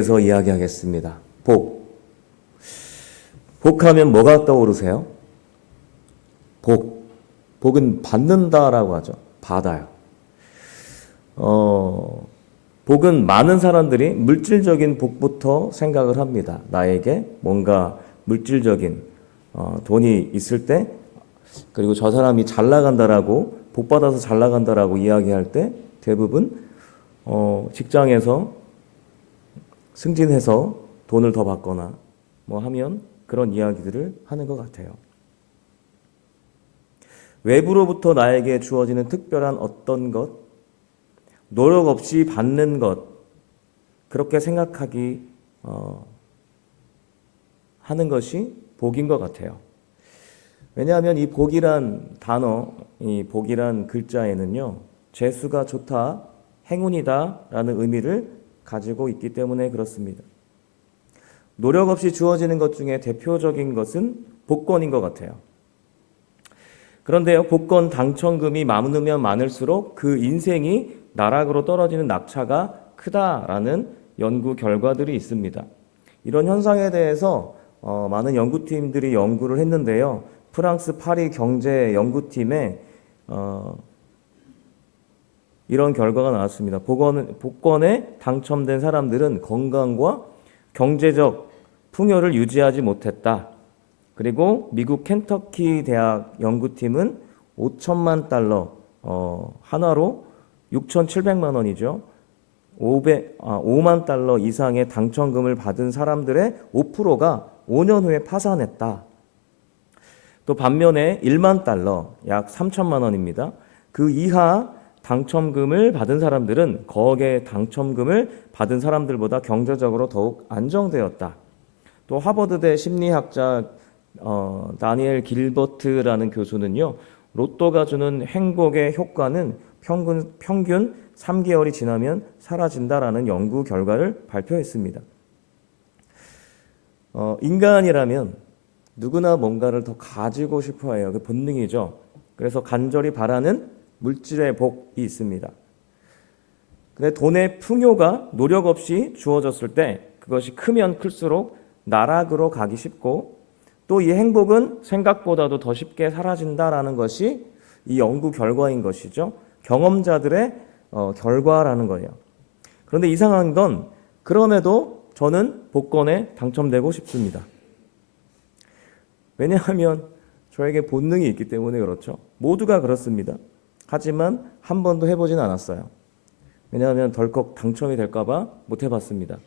그래서 이야기하겠습니다. 복. 복하면 뭐가 떠오르세요? 복. 복은 받는다라고 하죠. 받아요. 복은 많은 사람들이 물질적인 복부터 생각을 합니다. 나에게 뭔가 물질적인 돈이 있을 때, 그리고 저 사람이 잘 나간다라고, 복 받아서 잘 나간다라고 이야기할 때 대부분 직장에서 승진해서 돈을 더 받거나 뭐 하면 그런 이야기들을 하는 것 같아요. 외부로부터 나에게 주어지는 특별한 어떤 것, 노력 없이 받는 것, 그렇게 생각하기 하는 것이 복인 것 같아요. 왜냐하면 이 복이란 단어, 이 복이란 글자에는요, 재수가 좋다, 행운이다 라는 의미를 가지고 있기 때문에 그렇습니다. 노력 없이 주어지는 것 중에 대표적인 것은 복권인 것 같아요. 그런데요, 복권 당첨금이 많으면 많을수록 그 인생이 나락으로 떨어지는 낙차가 크다라는 연구 결과들이 있습니다. 이런 현상에 대해서 많은 연구팀들이 연구를 했는데요. 프랑스 파리 경제 연구팀에 이런 결과가 나왔습니다. 복권에 당첨된 사람들은 건강과 경제적 풍요를 유지하지 못했다. 그리고 미국 켄터키 대학 연구팀은 5천만 달러, 하나로 6,700만 원이죠. 5만 달러 이상의 당첨금을 받은 사람들의 5%가 5년 후에 파산했다. 또 반면에 1만 달러, 약 3천만 원입니다. 그 이하 당첨금을 받은 사람들은 거액의 당첨금을 받은 사람들보다 경제적으로 더욱 안정되었다. 또 하버드대 심리학자 다니엘 길버트라는 교수는요, 로또가 주는 행복의 효과는 평균 3개월이 지나면 사라진다라는 연구 결과를 발표했습니다. 인간이라면 누구나 뭔가를 더 가지고 싶어 해요. 그 본능이죠. 그래서 간절히 바라는 물질의 복이 있습니다. 근데 돈의 풍요가 노력 없이 주어졌을 때 그것이 크면 클수록 나락으로 가기 쉽고, 또 이 행복은 생각보다도 더 쉽게 사라진다라는 것이 이 연구 결과인 것이죠. 경험자들의 결과라는 거예요. 그런데 이상한 건, 그럼에도 저는 복권에 당첨되고 싶습니다. 왜냐하면 저에게 본능이 있기 때문에 그렇죠. 모두가 그렇습니다. 하지만 한 번도 해보진 않았어요. 왜냐하면 덜컥 당첨이 될까봐 못 해봤습니다.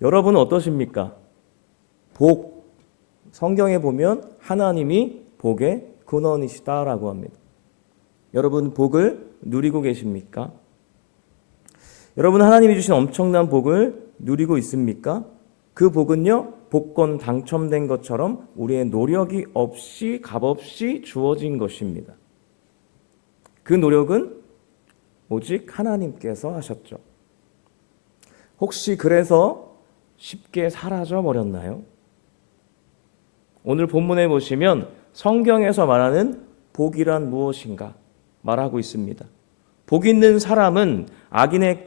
여러분은 어떠십니까? 복, 성경에 보면 하나님이 복의 근원이시다라고 합니다. 여러분 복을 누리고 계십니까? 여러분 하나님이 주신 엄청난 복을 누리고 있습니까? 그 복은요, 복권 당첨된 것처럼 우리의 노력이 없이 값없이 주어진 것입니다. 그 노력은 오직 하나님께서 하셨죠. 혹시 그래서 쉽게 사라져 버렸나요? 오늘 본문에 보시면 성경에서 말하는 복이란 무엇인가 말하고 있습니다. 복 있는 사람은 악인들의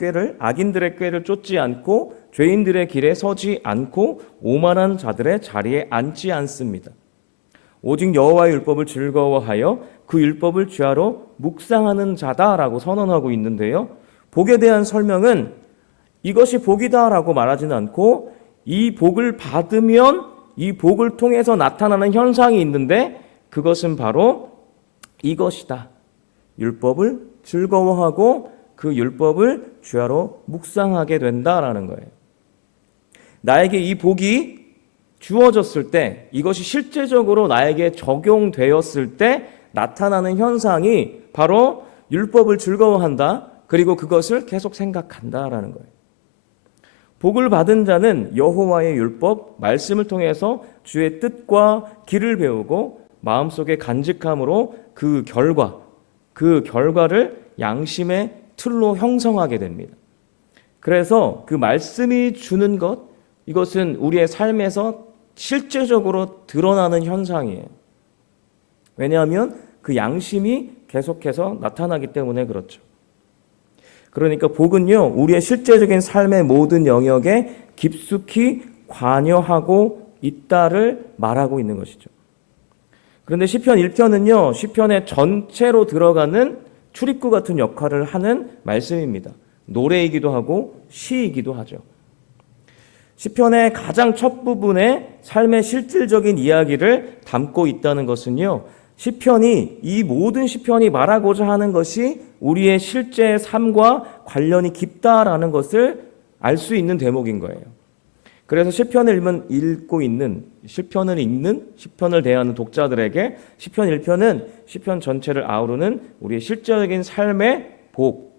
꾀를 쫓지 않고 죄인들의 길에 서지 않고 오만한 자들의 자리에 앉지 않습니다. 오직 여호와의 율법을 즐거워하여 그 율법을 주야로 묵상하는 자다라고 선언하고 있는데요. 복에 대한 설명은 이것이 복이다라고 말하지는 않고, 이 복을 받으면 이 복을 통해서 나타나는 현상이 있는데 그것은 바로 이것이다. 율법을 즐거워하고 그 율법을 주야로 묵상하게 된다라는 거예요. 나에게 이 복이 주어졌을 때, 이것이 실제적으로 나에게 적용되었을 때 나타나는 현상이 바로 율법을 즐거워한다. 그리고 그것을 계속 생각한다라는 거예요. 복을 받은 자는 여호와의 율법, 말씀을 통해서 주의 뜻과 길을 배우고 마음속에 간직함으로 그 결과를 양심의 틀로 형성하게 됩니다. 그래서 그 말씀이 주는 것, 이것은 우리의 삶에서 실제적으로 드러나는 현상이에요. 왜냐하면 그 양심이 계속해서 나타나기 때문에 그렇죠. 그러니까 복은요, 우리의 실제적인 삶의 모든 영역에 깊숙이 관여하고 있다를 말하고 있는 것이죠. 그런데 시편 1편은요, 시편의 전체로 들어가는 출입구 같은 역할을 하는 말씀입니다. 노래이기도 하고 시이기도 하죠. 시편의 가장 첫 부분에 삶의 실질적인 이야기를 담고 있다는 것은요, 시편이 이 모든 시편이 말하고자 하는 것이 우리의 실제 삶과 관련이 깊다라는 것을 알 수 있는 대목인 거예요. 그래서 시편을 읽고 있는, 시편을 대하는 독자들에게 시편 1편은 시편 전체를 아우르는 우리의 실제적인 삶의 복,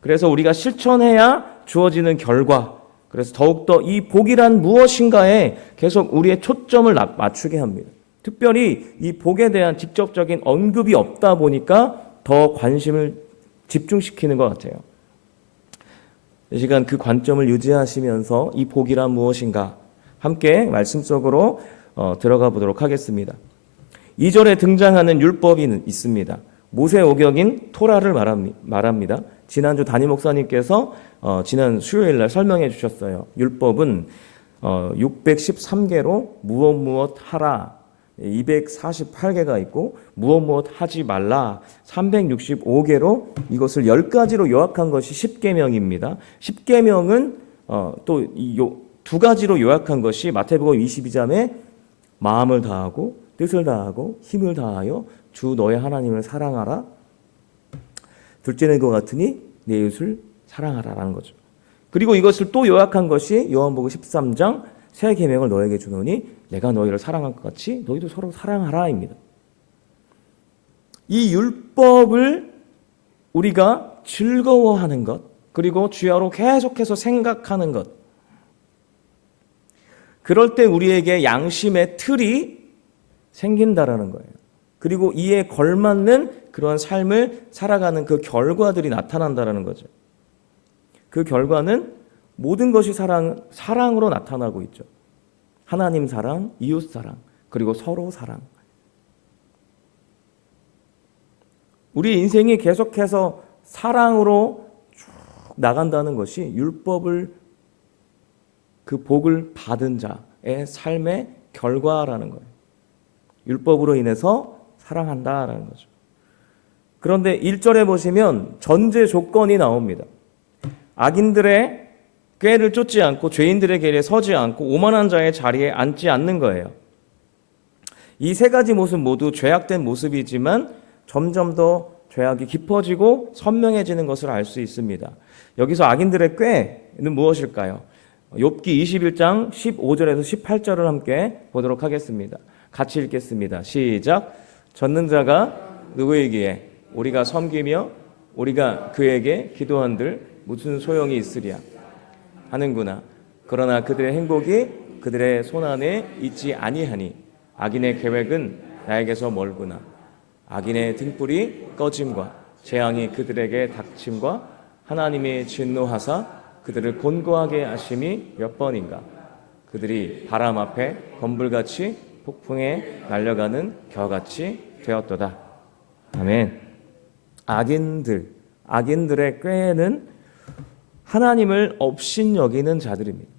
그래서 우리가 실천해야 주어지는 결과, 그래서 더욱더 이 복이란 무엇인가에 계속 우리의 초점을 맞추게 합니다. 특별히 이 복에 대한 직접적인 언급이 없다 보니까 더 관심을 집중시키는 것 같아요. 이 시간 그 관점을 유지하시면서 이 복이란 무엇인가 함께 말씀 속으로 들어가 보도록 하겠습니다. 2절에 등장하는 율법이 있습니다. 모세 오경인 토라를 말합니다. 지난주 담임 목사님께서 지난 수요일 날 설명해 주셨어요. 율법은 613개로 무엇 하라 248개가 있고 무엇 하지 말라 365개로 이것을 10가지로 요약한 것이 10계명입니다. 10계명은 또 두 가지로 요약한 것이 마태복음 22장에 마음을 다하고 뜻을 다하고 힘을 다하여 주 너의 하나님을 사랑하라. 둘째는 것 같으니 내 이웃을 사랑하라라는 거죠. 그리고 이것을 또 요약한 것이 요한복음 13장 새 계명을 너에게 주노니 내가 너희를 사랑한 것 같이 너희도 서로 사랑하라입니다. 이 율법을 우리가 즐거워하는 것, 그리고 주야로 계속해서 생각하는 것, 그럴 때 우리에게 양심의 틀이 생긴다라는 거예요. 그리고 이에 걸맞는 그런 삶을 살아가는 그 결과들이 나타난다라는 거죠. 그 결과는 모든 것이 사랑으로 나타나고 있죠. 하나님 사랑, 이웃 사랑, 그리고 서로 사랑. 우리 인생이 계속해서 사랑으로 쭉 나간다는 것이 율법을 그 복을 받은 자의 삶의 결과라는 거예요. 율법으로 인해서 사랑한다라는 거죠. 그런데 1절에 보시면 전제 조건이 나옵니다. 악인들의 꾀를 쫓지 않고 죄인들의 길에 서지 않고 오만한 자의 자리에 앉지 않는 거예요. 이 세 가지 모습 모두 죄악된 모습이지만 점점 더 죄악이 깊어지고 선명해지는 것을 알 수 있습니다. 여기서 악인들의 꾀는 무엇일까요? 욥기 21장 15절에서 18절을 함께 보도록 하겠습니다. 같이 읽겠습니다. 시작. 젖는 자가 누구이기에 우리가 섬기며 우리가 그에게 기도한들 무슨 소용이 있으랴 하는구나. 그러나 그들의 행복이 그들의 손안에 있지 아니하니 악인의 계획은 나에게서 멀구나. 악인의 등불이 꺼짐과 재앙이 그들에게 닥침과 하나님의 진노하사 그들을 곤고하게 하심이 몇 번인가. 그들이 바람 앞에 건불같이 폭풍에 날려가는 겨같이 되었도다. 아멘. 악인들의 꾀는 하나님을 업신여기는 자들입니다.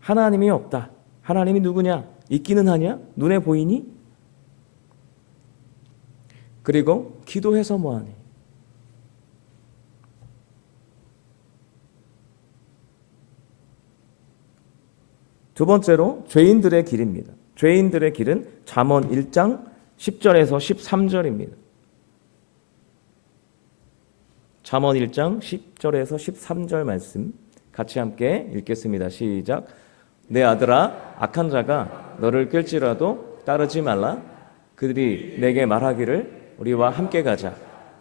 하나님이 없다. 하나님이 누구냐? 있기는 하냐? 눈에 보이니? 그리고 기도해서 뭐하니? 두 번째로 죄인들의 길입니다. 죄인들의 길은 잠언 1장 10절에서 13절입니다. 잠언 1장 10절에서 13절 말씀 같이 함께 읽겠습니다. 시작. 내 아들아, 악한 자가 너를 끌지라도 따르지 말라. 그들이 내게 말하기를 우리와 함께 가자.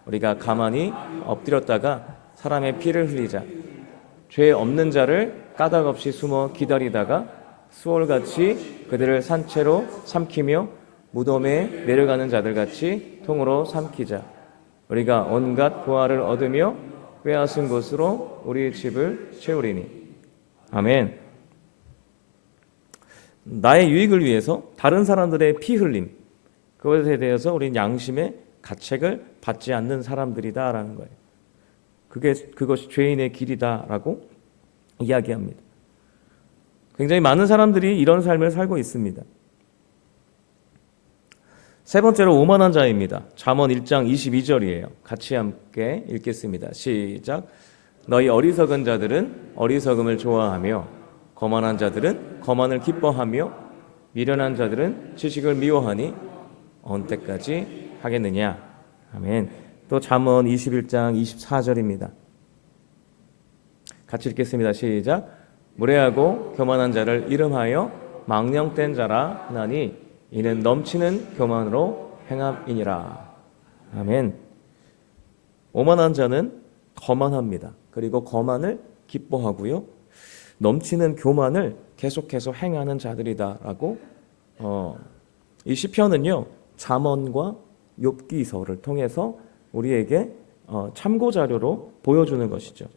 우리가 가만히 엎드렸다가 사람의 피를 흘리자. 죄 없는 자를 까닭없이 숨어 기다리다가 수월같이 그들을 산채로 삼키며 무덤에 내려가는 자들같이 통으로 삼키자. 우리가 온갖 보화를 얻으며 빼앗은 곳으로 우리 집을 채우리니. 아멘. 나의 유익을 위해서 다른 사람들의 피 흘림, 그것에 대해서 우리는 양심의 가책을 받지 않는 사람들이다라는 거예요. 그것이 죄인의 길이다라고 이야기합니다. 굉장히 많은 사람들이 이런 삶을 살고 있습니다. 세 번째로 오만한 자입니다. 잠언 1장 22절이에요. 같이 함께 읽겠습니다. 시작. 너희 어리석은 자들은 어리석음을 좋아하며 거만한 자들은 거만을 기뻐하며 미련한 자들은 지식을 미워하니 언때까지 하겠느냐. 아멘. 또 잠언 21장 24절입니다. 같이 읽겠습니다. 시작. 무례하고 교만한 자를 이름하여 망령된 자라 하나니 이는 넘치는 교만으로 행함이니라. 아멘. 오만한 자는 거만합니다. 그리고 거만을 기뻐하고요. 넘치는 교만을 계속해서 행하는 자들이다라고 이 시편은요. 잠언과 욥기서를 통해서 우리에게 참고 자료로 보여주는 것이죠.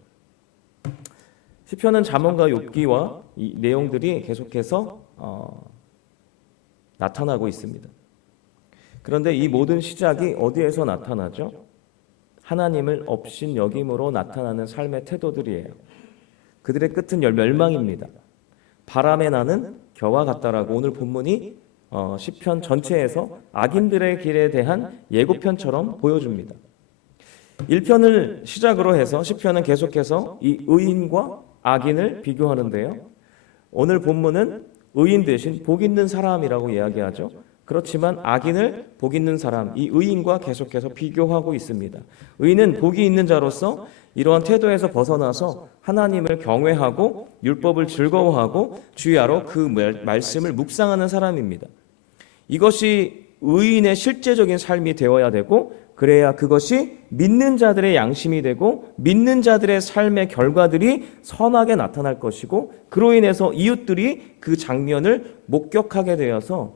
시편은 잠언과 욥기와 이 내용들이 계속해서 나타나고 있습니다. 그런데 이 모든 시작이 어디에서 나타나죠? 하나님을 업신여김으로 나타나는 삶의 태도들이에요. 그들의 끝은 멸망입니다. 바람에 나는 겨와 같다라고 오늘 본문이 시편 전체에서 악인들의 길에 대한 예고편처럼 보여줍니다. 1편을 시작으로 해서 시편은 계속해서 이 의인과 악인을 비교하는데요. 오늘 본문은 의인 대신 복 있는 사람이라고 이야기하죠. 그렇지만 악인을 복 있는 사람, 이 의인과 계속해서 비교하고 있습니다. 의인은 복이 있는 자로서 이러한 태도에서 벗어나서 하나님을 경외하고 율법을 즐거워하고 주야로 그 말씀을 묵상하는 사람입니다. 이것이 의인의 실제적인 삶이 되어야 되고 그래야 그것이 믿는 자들의 양심이 되고 믿는 자들의 삶의 결과들이 선하게 나타날 것이고 그로 인해서 이웃들이 그 장면을 목격하게 되어서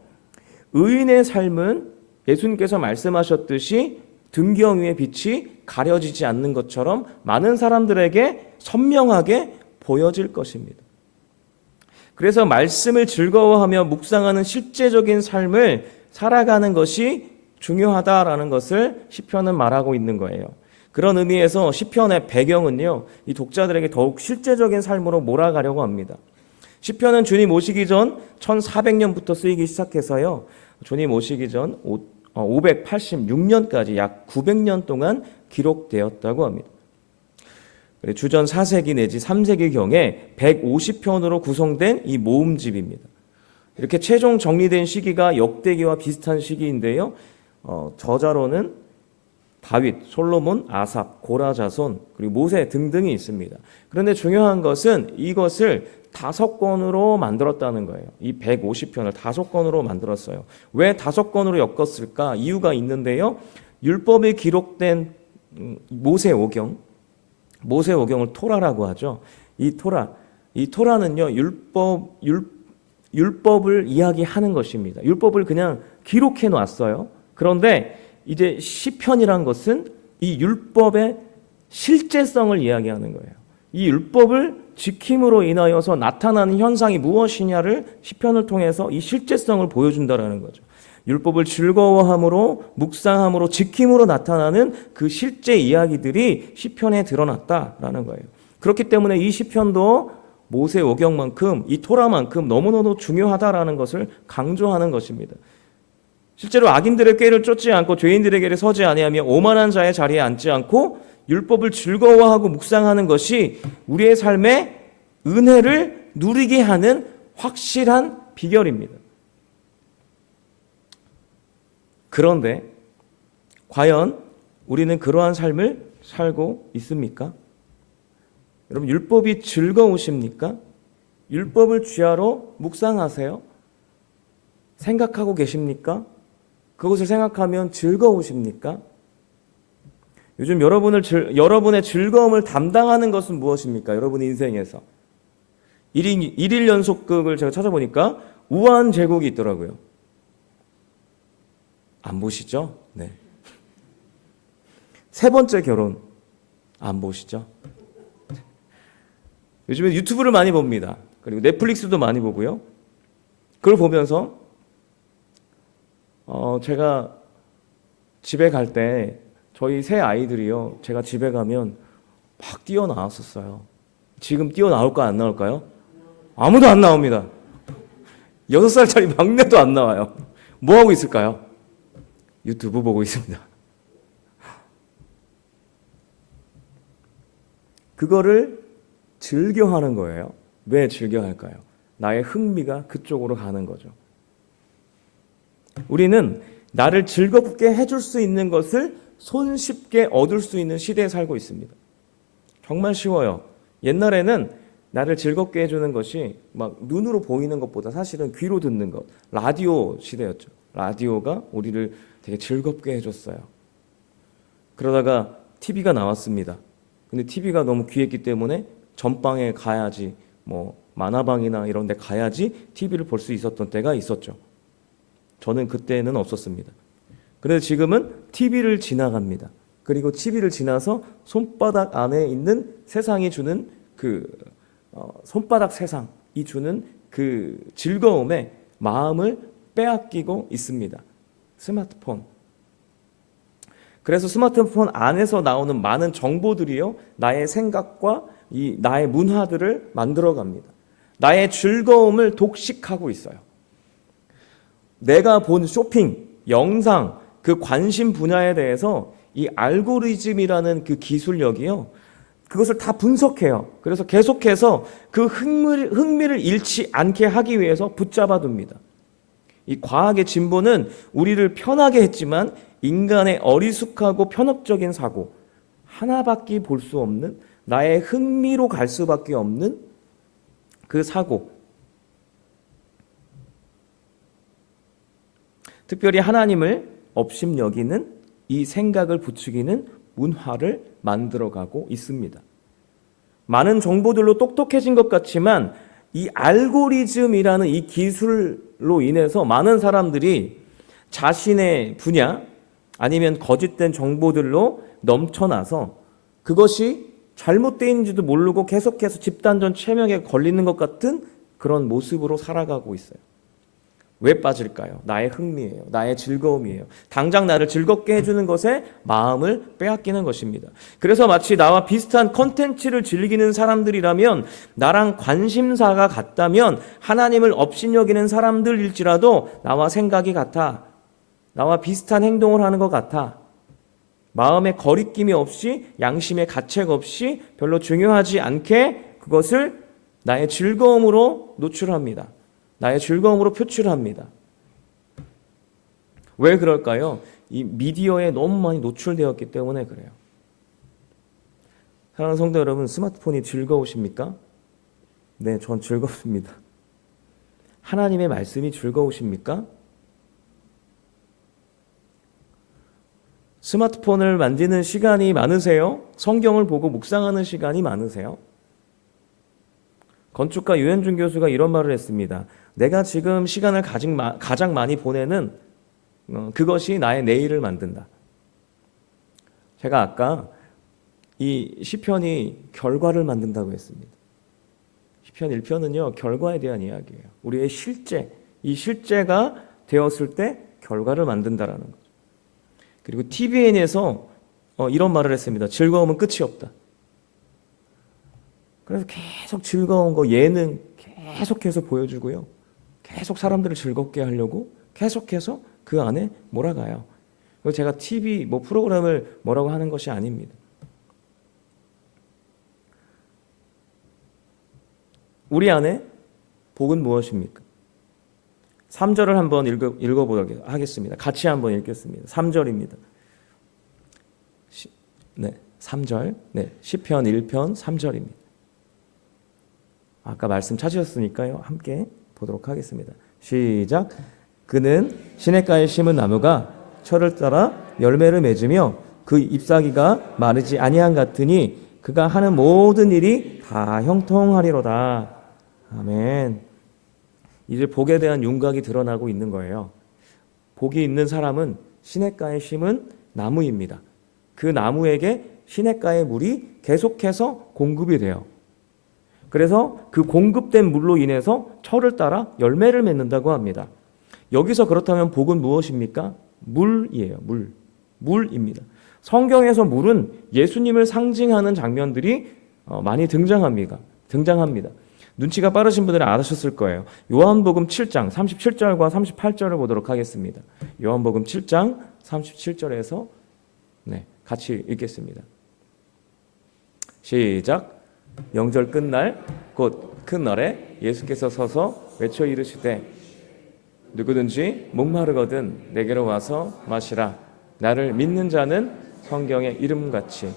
의인의 삶은 예수님께서 말씀하셨듯이 등경 위의 빛이 가려지지 않는 것처럼 많은 사람들에게 선명하게 보여질 것입니다. 그래서 말씀을 즐거워하며 묵상하는 실제적인 삶을 살아가는 것이 중요하다라는 것을 시편은 말하고 있는 거예요. 그런 의미에서 시편의 배경은요, 이 독자들에게 더욱 실제적인 삶으로 몰아가려고 합니다. 시편은 주님 오시기 전 1400년부터 쓰이기 시작해서요, 주님 오시기 전 586년까지 약 900년 동안 기록되었다고 합니다. 주전 4세기 내지 3세기경에 150편으로 구성된 이 모음집입니다. 이렇게 최종 정리된 시기가 역대기와 비슷한 시기인데요. 저자로는 다윗, 솔로몬, 아삽, 고라 자손, 그리고 모세 등등이 있습니다. 그런데 중요한 것은 이것을 5권으로 만들었다는 거예요. 이 150편을 5권으로 만들었어요. 왜 5권으로 엮었을까? 이유가 있는데요. 율법이 기록된 모세오경을 토라라고 하죠. 이 토라는요, 율법을 이야기하는 것입니다. 율법을 그냥 기록해 놨어요. 그런데 이제 시편이란 것은 이 율법의 실제성을 이야기하는 거예요. 이 율법을 지킴으로 인하여서 나타나는 현상이 무엇이냐를 시편을 통해서 이 실제성을 보여준다라는 거죠. 율법을 즐거워함으로 묵상함으로 지킴으로 나타나는 그 실제 이야기들이 시편에 드러났다라는 거예요. 그렇기 때문에 이 시편도 모세오경만큼 이 토라만큼 너무너무 중요하다라는 것을 강조하는 것입니다. 실제로 악인들의 꾀를 쫓지 않고 죄인들의 길에 서지 아니하며 오만한 자의 자리에 앉지 않고 율법을 즐거워하고 묵상하는 것이 우리의 삶에 은혜를 누리게 하는 확실한 비결입니다. 그런데 과연 우리는 그러한 삶을 살고 있습니까? 여러분, 율법이 즐거우십니까? 율법을 주야로 묵상하세요? 생각하고 계십니까? 그것을 생각하면 즐거우십니까? 요즘 여러분의 즐거움을 담당하는 것은 무엇입니까? 여러분 인생에서. 일일 연속극을 제가 찾아보니까 우아한 제국이 있더라고요. 안 보시죠? 네. 세 번째 결혼 안 보시죠? 요즘에 유튜브를 많이 봅니다. 그리고 넷플릭스도 많이 보고요. 그걸 보면서 제가 집에 갈 때 저희 새 아이들이요, 제가 집에 가면 막 뛰어나왔었어요. 지금 뛰어나올까 안 나올까요? 아무도 안 나옵니다. 6살짜리 막내도 안 나와요. 뭐 하고 있을까요? 유튜브 보고 있습니다. 그거를 즐겨하는 거예요. 왜 즐겨할까요? 나의 흥미가 그쪽으로 가는 거죠. 우리는 나를 즐겁게 해줄 수 있는 것을 손쉽게 얻을 수 있는 시대에 살고 있습니다. 정말 쉬워요. 옛날에는 나를 즐겁게 해주는 것이 막 눈으로 보이는 것보다 사실은 귀로 듣는 것, 라디오 시대였죠. 라디오가 우리를 되게 즐겁게 해줬어요. 그러다가 TV가 나왔습니다. 근데 TV가 너무 귀했기 때문에 전방에 가야지, 뭐 만화방이나 이런 데 가야지 TV를 볼 수 있었던 때가 있었죠. 저는 그때는 없었습니다. 그래서 지금은 TV를 지나갑니다. 그리고 TV를 지나서 손바닥 안에 있는 세상이 주는 손바닥 세상이 주는 그 즐거움에 마음을 빼앗기고 있습니다. 스마트폰. 그래서 스마트폰 안에서 나오는 많은 정보들이요, 나의 생각과 나의 문화들을 만들어갑니다. 나의 즐거움을 독식하고 있어요. 내가 본 쇼핑, 영상, 그 관심 분야에 대해서 이 알고리즘이라는 그 기술력이요, 그것을 다 분석해요. 그래서 계속해서 그 흥미를 잃지 않게 하기 위해서 붙잡아둡니다. 이 과학의 진보는 우리를 편하게 했지만 인간의 어리숙하고 편협적인 사고, 하나밖에 볼 수 없는, 나의 흥미로 갈 수밖에 없는 그 사고, 특별히 하나님을 업신여기는 이 생각을 부추기는 문화를 만들어가고 있습니다. 많은 정보들로 똑똑해진 것 같지만 이 알고리즘이라는 이 기술로 인해서 많은 사람들이 자신의 분야 아니면 거짓된 정보들로 넘쳐나서 그것이 잘못되는지도 모르고 계속해서 집단전 체면에 걸리는 것 같은 그런 모습으로 살아가고 있어요. 왜 빠질까요? 나의 흥미예요. 나의 즐거움이에요. 당장 나를 즐겁게 해주는 것에 마음을 빼앗기는 것입니다. 그래서 마치 나와 비슷한 컨텐츠를 즐기는 사람들이라면, 나랑 관심사가 같다면, 하나님을 업신여기는 사람들일지라도 나와 생각이 같아, 나와 비슷한 행동을 하는 것 같아, 마음에 거리낌이 없이, 양심의 가책 없이, 별로 중요하지 않게 그것을 나의 즐거움으로 노출합니다. 나의 즐거움으로 표출합니다. 왜 그럴까요? 이 미디어에 너무 많이 노출되었기 때문에 그래요. 사랑하는 성도 여러분, 스마트폰이 즐거우십니까? 네, 전 즐겁습니다. 하나님의 말씀이 즐거우십니까? 스마트폰을 만지는 시간이 많으세요? 성경을 보고 묵상하는 시간이 많으세요? 건축가 유현준 교수가 이런 말을 했습니다. 내가 지금 시간을 가장 많이 보내는 그것이 나의 내일을 만든다. 제가 아까 이 시편이 결과를 만든다고 했습니다. 시편 1편은요, 결과에 대한 이야기예요. 우리의 실제, 이 실제가 되었을 때 결과를 만든다라는 거죠. 그리고 TVN에서 이런 말을 했습니다. 즐거움은 끝이 없다. 그래서 계속 즐거운 거, 예능 계속해서 보여주고요. 계속 사람들을 즐겁게 하려고 계속해서 그 안에 몰아가요. 그리고 제가 TV 프로그램을 뭐라고 하는 것이 아닙니다. 우리 안에 복은 무엇입니까? 3절을 한번 읽어보도록 하겠습니다. 같이 한번 읽겠습니다. 3절입니다. 네, 3절. 네, 시편 1편 3절입니다. 아까 말씀 찾으셨으니까요. 함께 보도록 하겠습니다. 시작. 그는 시냇가에 심은 나무가 철을 따라 열매를 맺으며 그 잎사귀가 마르지 아니한 같으니 그가 하는 모든 일이 다 형통하리로다. 아멘. 이제 복에 대한 윤곽이 드러나고 있는 거예요. 복이 있는 사람은 시냇가에 심은 나무입니다. 그 나무에게 시냇가의 물이 계속해서 공급이 돼요. 그래서 그 공급된 물로 인해서 철을 따라 열매를 맺는다고 합니다. 여기서 그렇다면 복은 무엇입니까? 물이에요. 물입니다. 성경에서 물은 예수님을 상징하는 장면들이 많이 등장합니다. 눈치가 빠르신 분들은 알으셨을 거예요. 요한복음 7장 37절과 38절을 보도록 하겠습니다. 요한복음 7장 37절에서 같이 읽겠습니다. 시작. 영절 끝날 곧 큰 날에 예수께서 서서 외쳐 이르시되 누구든지 목마르거든 내게로 와서 마시라. 나를 믿는 자는 성경의 이름같이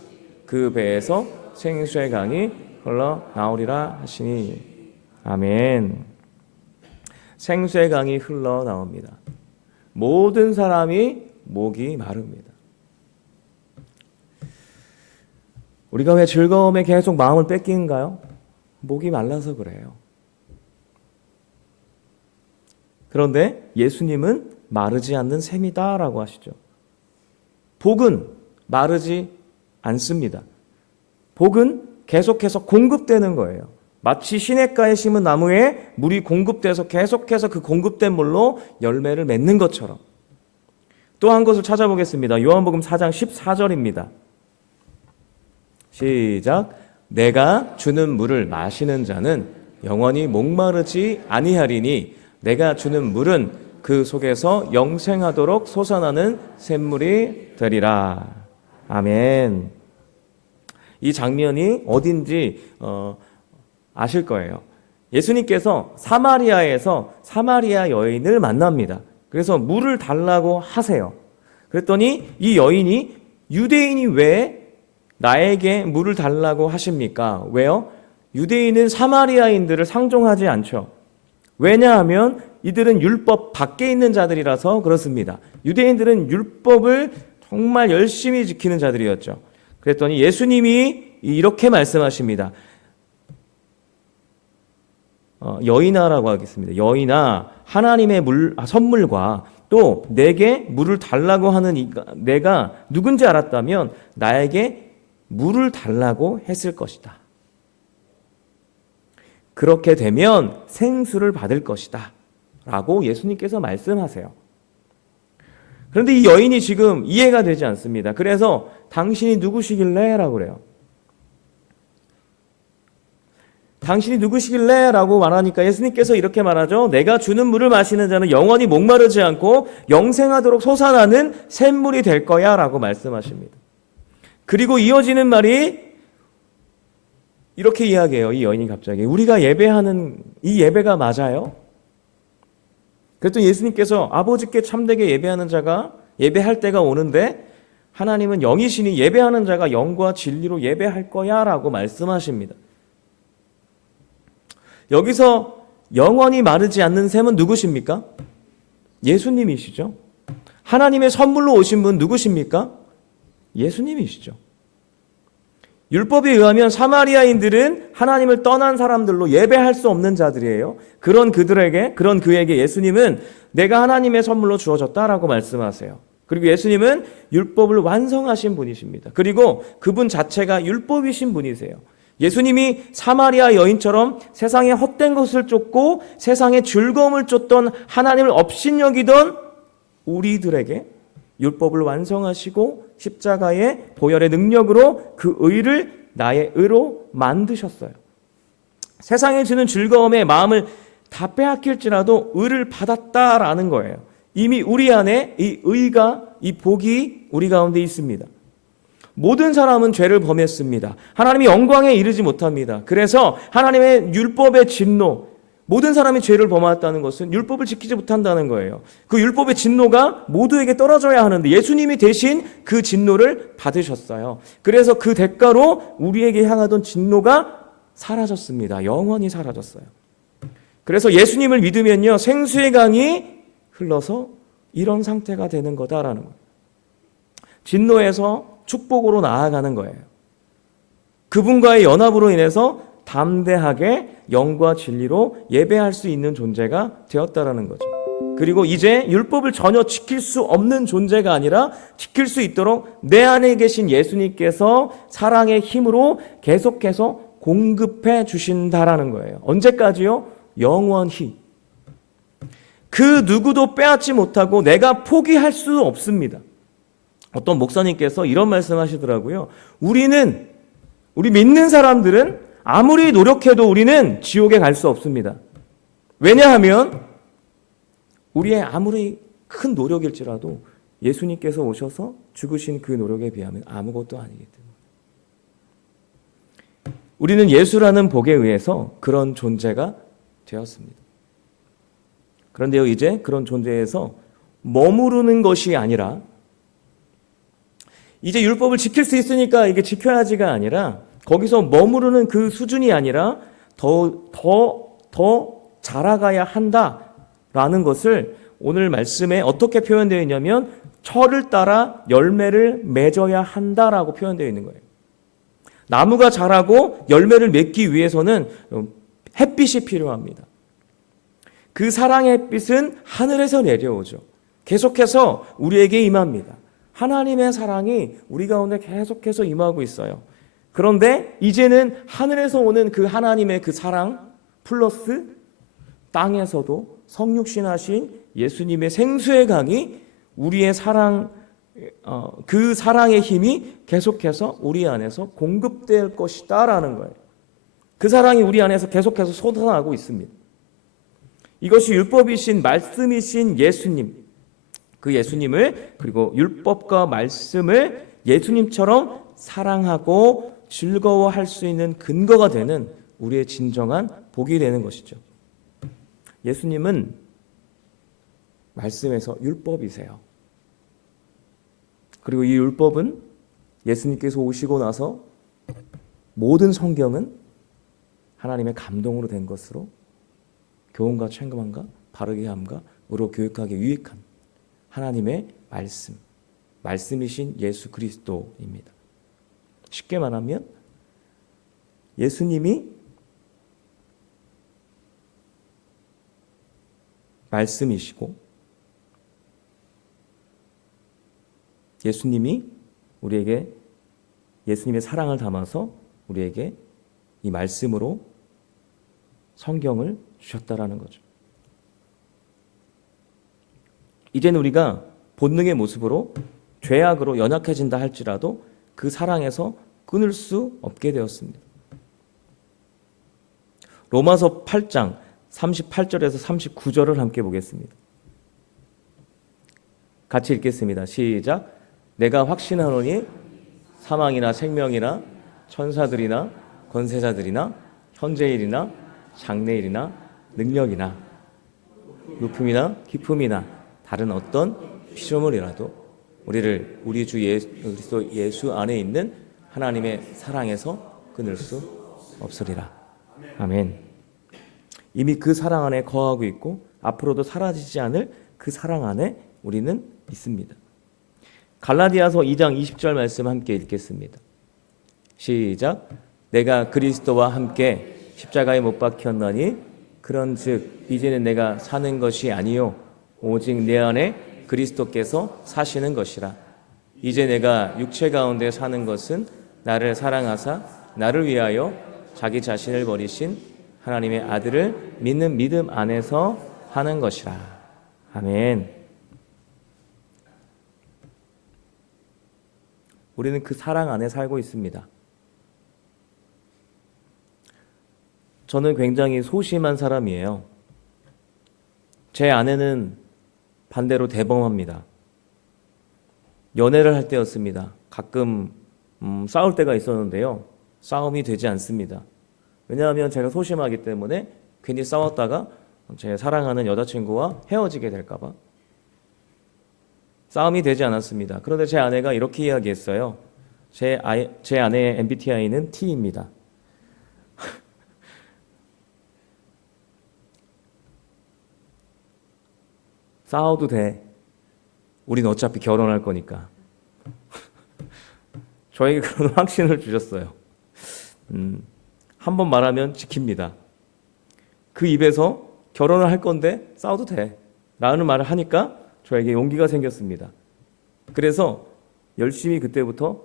그 배에서 생수의 강이 흘러나오리라 하시니. 아멘. 생수의 강이 흘러나옵니다. 모든 사람이 목이 마릅니다. 우리가 왜 즐거움에 계속 마음을 뺏기는가요? 목이 말라서 그래요. 그런데 예수님은 마르지 않는 샘이다라고 하시죠. 복은 마르지 않습니다. 복은 계속해서 공급되는 거예요. 마치 시냇가에 심은 나무에 물이 공급돼서 계속해서 그 공급된 물로 열매를 맺는 것처럼. 또 한 것을 찾아보겠습니다. 요한복음 4장 14절입니다. 시작. 내가 주는 물을 마시는 자는 영원히 목마르지 아니하리니 내가 주는 물은 그 속에서 영생하도록 솟아나는 샘물이 되리라. 아멘. 이 장면이 어딘지 아실 거예요. 예수님께서 사마리아에서 사마리아 여인을 만납니다. 그래서 물을 달라고 하세요. 그랬더니 이 여인이 유대인이 왜 나에게 물을 달라고 하십니까? 왜요? 유대인은 사마리아인들을 상종하지 않죠. 왜냐하면 이들은 율법 밖에 있는 자들이라서 그렇습니다. 유대인들은 율법을 정말 열심히 지키는 자들이었죠. 그랬더니 예수님이 이렇게 말씀하십니다. 여인아라고 하겠습니다. 여인아, 하나님의 선물과 또 내게 물을 달라고 하는 내가 누군지 알았다면 나에게 물을 달라고 했을 것이다. 그렇게 되면 생수를 받을 것이다 라고 예수님께서 말씀하세요. 그런데 이 여인이 지금 이해가 되지 않습니다. 그래서 당신이 누구시길래? 라고 그래요. 당신이 누구시길래? 라고 말하니까 예수님께서 이렇게 말하죠. 내가 주는 물을 마시는 자는 영원히 목마르지 않고 영생하도록 솟아나는 샘물이 될 거야 라고 말씀하십니다. 그리고 이어지는 말이 이렇게 이야기해요. 이 여인이 갑자기 우리가 예배하는 이 예배가 맞아요? 그랬더니 예수님께서 아버지께 참되게 예배하는 자가 예배할 때가 오는데 하나님은 영이시니 예배하는 자가 영과 진리로 예배할 거야 라고 말씀하십니다. 여기서 영원히 마르지 않는 샘은 누구십니까? 예수님이시죠. 하나님의 선물로 오신 분 누구십니까? 예수님이시죠. 율법에 의하면 사마리아인들은 하나님을 떠난 사람들로 예배할 수 없는 자들이에요. 그런 그에게 예수님은 내가 하나님의 선물로 주어졌다라고 말씀하세요. 그리고 예수님은 율법을 완성하신 분이십니다. 그리고 그분 자체가 율법이신 분이세요. 예수님이 사마리아 여인처럼 세상에 헛된 것을 쫓고 세상에 즐거움을 쫓던 하나님을 업신여기던 우리들에게 율법을 완성하시고 십자가의 보혈의 능력으로 그 의를 나의 의로 만드셨어요. 세상에 주는 즐거움에 마음을 다 빼앗길지라도 의를 받았다라는 거예요. 이미 우리 안에 이 의가, 이 복이 우리 가운데 있습니다. 모든 사람은 죄를 범했습니다. 하나님의 영광에 이르지 못합니다. 그래서 하나님의 율법의 진노, 모든 사람이 죄를 범하였다는 것은 율법을 지키지 못한다는 거예요. 그 율법의 진노가 모두에게 떨어져야 하는데 예수님이 대신 그 진노를 받으셨어요. 그래서 그 대가로 우리에게 향하던 진노가 사라졌습니다. 영원히 사라졌어요. 그래서 예수님을 믿으면요, 생수의 강이 흘러서 이런 상태가 되는 거다라는 거예요. 진노에서 축복으로 나아가는 거예요. 그분과의 연합으로 인해서 담대하게 영과 진리로 예배할 수 있는 존재가 되었다라는 거죠. 그리고 이제 율법을 전혀 지킬 수 없는 존재가 아니라 지킬 수 있도록 내 안에 계신 예수님께서 사랑의 힘으로 계속해서 공급해 주신다라는 거예요. 언제까지요? 영원히. 그 누구도 빼앗지 못하고 내가 포기할 수 없습니다. 어떤 목사님께서 이런 말씀하시더라고요. 우리 믿는 사람들은 아무리 노력해도 우리는 지옥에 갈 수 없습니다. 왜냐하면 우리의 아무리 큰 노력일지라도 예수님께서 오셔서 죽으신 그 노력에 비하면 아무것도 아니기 때문에 우리는 예수라는 복에 의해서 그런 존재가 되었습니다. 그런데요, 이제 그런 존재에서 머무르는 것이 아니라 이제 율법을 지킬 수 있으니까 이게 지켜야지가 아니라 거기서 머무르는 그 수준이 아니라 더 자라가야 한다라는 것을 오늘 말씀에 어떻게 표현되어 있냐면 철을 따라 열매를 맺어야 한다라고 표현되어 있는 거예요. 나무가 자라고 열매를 맺기 위해서는 햇빛이 필요합니다. 그 사랑의 햇빛은 하늘에서 내려오죠. 계속해서 우리에게 임합니다. 하나님의 사랑이 우리 가운데 계속해서 임하고 있어요. 그런데 이제는 하늘에서 오는 그 하나님의 그 사랑 플러스 땅에서도 성육신하신 예수님의 생수의 강이 우리의 사랑, 그 사랑의 힘이 계속해서 우리 안에서 공급될 것이다 라는 거예요. 그 사랑이 우리 안에서 계속해서 솟아나고 있습니다. 이것이 율법이신 말씀이신 예수님, 그 예수님을 그리고 율법과 말씀을 예수님처럼 사랑하고 즐거워할 수 있는 근거가 되는 우리의 진정한 복이 되는 것이죠. 예수님은 말씀에서 율법이세요. 그리고 이 율법은 예수님께서 오시고 나서 모든 성경은 하나님의 감동으로 된 것으로 교훈과 책망과 바르게 함과 의로 교육하기 유익한 하나님의 말씀이신 예수 그리스도입니다. 쉽게 말하면 예수님이 말씀이시고 예수님이 우리에게 예수님의 사랑을 담아서 우리에게 이 말씀으로 성경을 주셨다라는 거죠. 이제는 우리가 본능의 모습으로 죄악으로 연약해진다 할지라도 그 사랑에서 끊을 수 없게 되었습니다. 로마서 8장 38절에서 39절을 함께 보겠습니다. 같이 읽겠습니다. 시작. 내가 확신하노니 사망이나 생명이나 천사들이나 권세자들이나 현재일이나 장래일이나 능력이나 높음이나 깊음이나 다른 어떤 피조물이라도 우리를 우리 주 그리스도 예수 안에 있는 하나님의 사랑에서 끊을 수 없으리라. 아멘. 이미 그 사랑 안에 거하고 있고 앞으로도 사라지지 않을 그 사랑 안에 우리는 있습니다. 갈라디아서 2장 20절 말씀 함께 읽겠습니다. 시작. 내가 그리스도와 함께 십자가에 못 박혔나니 그런즉 이제는 내가 사는 것이 아니요 오직 내 안에 그리스도께서 사시는 것이라. 이제 내가 육체 가운데 사는 것은 나를 사랑하사 나를 위하여 자기 자신을 버리신 하나님의 아들을 믿는 믿음 안에서 하는 것이라. 아멘. 우리는 그 사랑 안에 살고 있습니다. 저는 굉장히 소심한 사람이에요. 제 아내는 반대로 대범합니다. 연애를 할 때였습니다. 가끔 싸울 때가 있었는데요. 싸움이 되지 않습니다. 왜냐하면 제가 소심하기 때문에 괜히 싸웠다가 제 사랑하는 여자친구와 헤어지게 될까 봐 싸움이 되지 않았습니다. 그런데 제 아내가 이렇게 이야기했어요. 제 아내의 MBTI는 T입니다. 싸워도 돼. 우린 어차피 결혼할 거니까. 저에게 그런 확신을 주셨어요. 한 번 말하면 지킵니다. 그 입에서 결혼을 할 건데 싸워도 돼 라는 말을 하니까 저에게 용기가 생겼습니다. 그래서 열심히 그때부터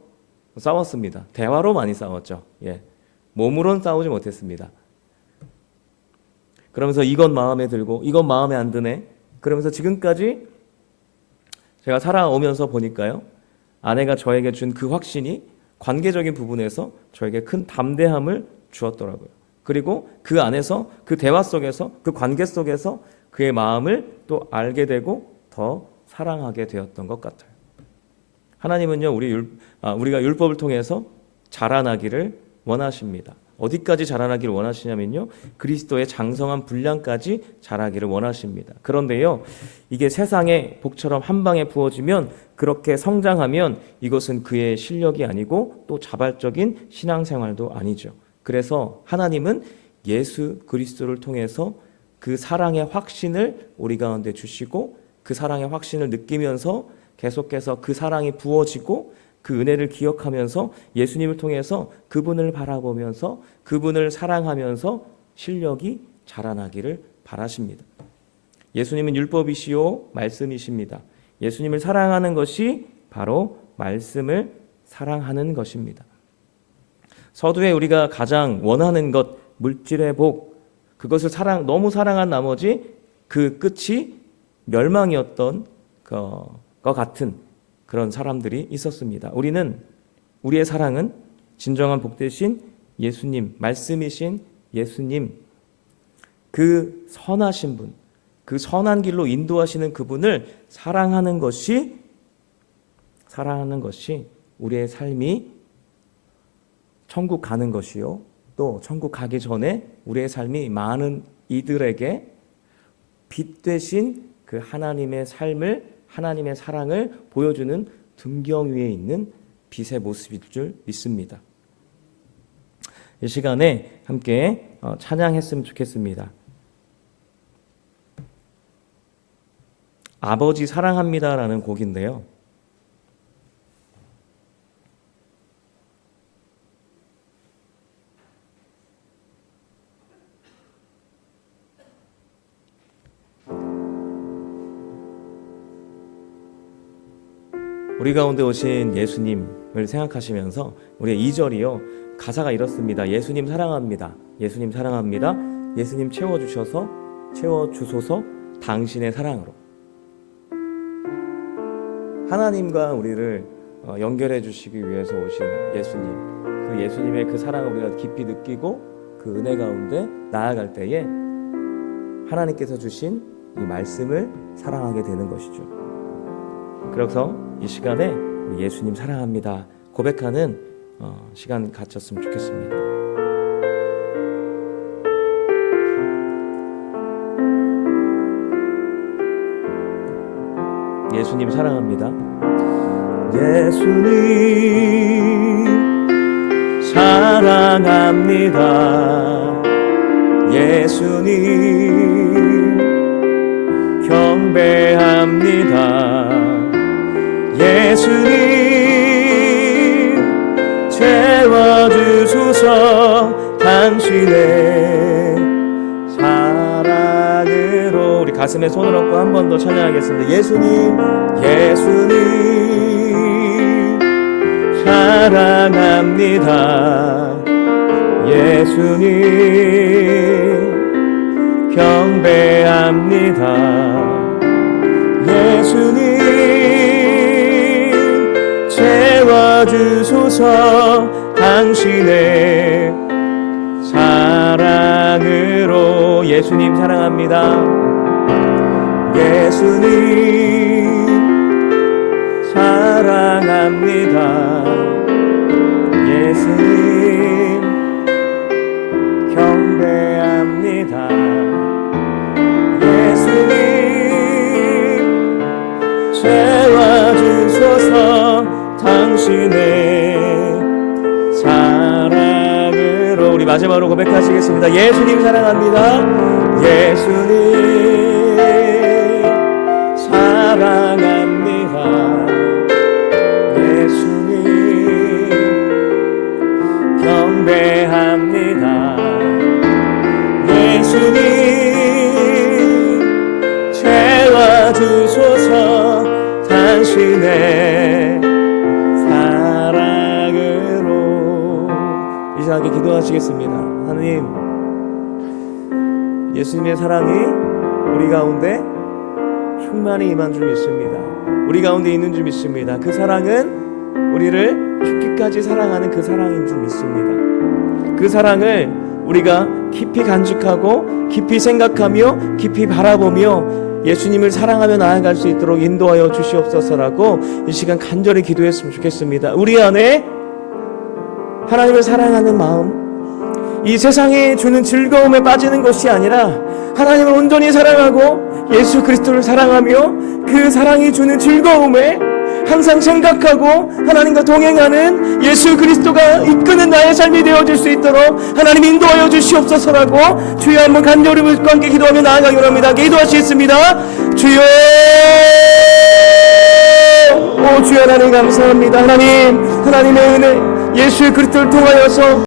싸웠습니다. 대화로 많이 싸웠죠. 예. 몸으로는 싸우지 못했습니다. 그러면서 이건 마음에 들고 이건 마음에 안 드네. 그러면서 지금까지 제가 살아오면서 보니까요. 아내가 저에게 준 그 확신이 관계적인 부분에서 저에게 큰 담대함을 주었더라고요. 그리고 그 안에서, 그 대화 속에서, 그 관계 속에서 그의 마음을 또 알게 되고 더 사랑하게 되었던 것 같아요. 하나님은요, 우리가 율법을 통해서 자라나기를 원하십니다. 어디까지 자라나기를 원하시냐면요, 그리스도의 장성한 분량까지 자라기를 원하십니다. 그런데요, 이게 세상의 복처럼 한 방에 부어지면, 그렇게 성장하면 이것은 그의 실력이 아니고 또 자발적인 신앙생활도 아니죠. 그래서 하나님은 예수 그리스도를 통해서 그 사랑의 확신을 우리 가운데 주시고, 그 사랑의 확신을 느끼면서 계속해서 그 사랑이 부어지고, 그 은혜를 기억하면서 예수님을 통해서 그분을 바라보면서 그분을 사랑하면서 실력이 자라나기를 바라십니다. 예수님은 율법이시요 말씀이십니다. 예수님을 사랑하는 것이 바로 말씀을 사랑하는 것입니다. 서두에 우리가 가장 원하는 것, 물질의 복, 그것을 너무 사랑한 나머지 그 끝이 멸망이었던 것 같은 그런 사람들이 있었습니다. 우리의 사랑은 진정한 복 되신 예수님, 말씀이신 예수님, 그 선하신 분, 그 선한 길로 인도하시는 그분을 사랑하는 것이 우리의 삶이 천국 가는 것이요, 또 천국 가기 전에 우리의 삶이 많은 이들에게 빛 되신 그 하나님의 삶을, 하나님의 사랑을 보여주는 등경 위에 있는 빛의 모습일 줄 믿습니다. 이 시간에 함께 찬양했으면 좋겠습니다. 아버지 사랑합니다라는 곡인데요, 우리 가운데 오신 예수님을 생각하시면서 우리의 2절이요, 가사가 이렇습니다. 예수님 사랑합니다. 예수님 사랑합니다. 예수님 채워주소서 당신의 사랑으로. 하나님과 우리를 연결해 주시기 위해서 오신 예수님, 그 예수님의 그 사랑을 우리가 깊이 느끼고 그 은혜 가운데 나아갈 때에 하나님께서 주신 이 말씀을 사랑하게 되는 것이죠. 그래서 이 시간에 예수님 사랑합니다 고백하는 시간 갖췄으면 좋겠습니다. 예수님 사랑합니다. 예수님 사랑합니다. 예수님 경배합니다. 예수님 채워주소서 당신의 사랑으로. 우리 가슴에 손을 얹고 한 번 더 찬양하겠습니다. 예수님 사랑합니다. 예수님 경배합니다. 예수님 채워주소서 당신의 사랑으로. 예수님 사랑합니다. 예수님 사랑합니다. 예수님 경배합니다. 예수님 채워주소서 당신의 사랑으로. 우리 마지막으로 고백하시겠습니다. 예수님 사랑합니다. 예수님 사랑합니다. 예수님 경배합니다. 예수님 채워주소서 당신의 사랑으로. 이 시간에 기도하시겠습니다. 하나님, 예수님의 사랑이 우리 가운데 충만히 임한 줄 믿습니다. 우리 가운데 있는 줄 믿습니다. 그 사랑은 우리를 죽기까지 사랑하는 그 사랑인 줄 믿습니다. 그 사랑을 우리가 깊이 간직하고 깊이 생각하며 깊이 바라보며 예수님을 사랑하며 나아갈 수 있도록 인도하여 주시옵소서라고 이 시간 간절히 기도했으면 좋겠습니다. 우리 안에 하나님을 사랑하는 마음, 이 세상에 주는 즐거움에 빠지는 것이 아니라 하나님을 온전히 사랑하고 예수 그리스도를 사랑하며 그 사랑이 주는 즐거움에 항상 생각하고 하나님과 동행하는 예수 그리스도가 이끄는 나의 삶이 되어질 수 있도록 하나님 인도하여 주시옵소서라고 주여 한번 간절히 물과 함께 기도하며 나아가기 원합니다. 기도하시겠습니다. 주여, 오 주여 하나님 감사합니다. 하나님의 은혜 예수 그리스도를 통하여서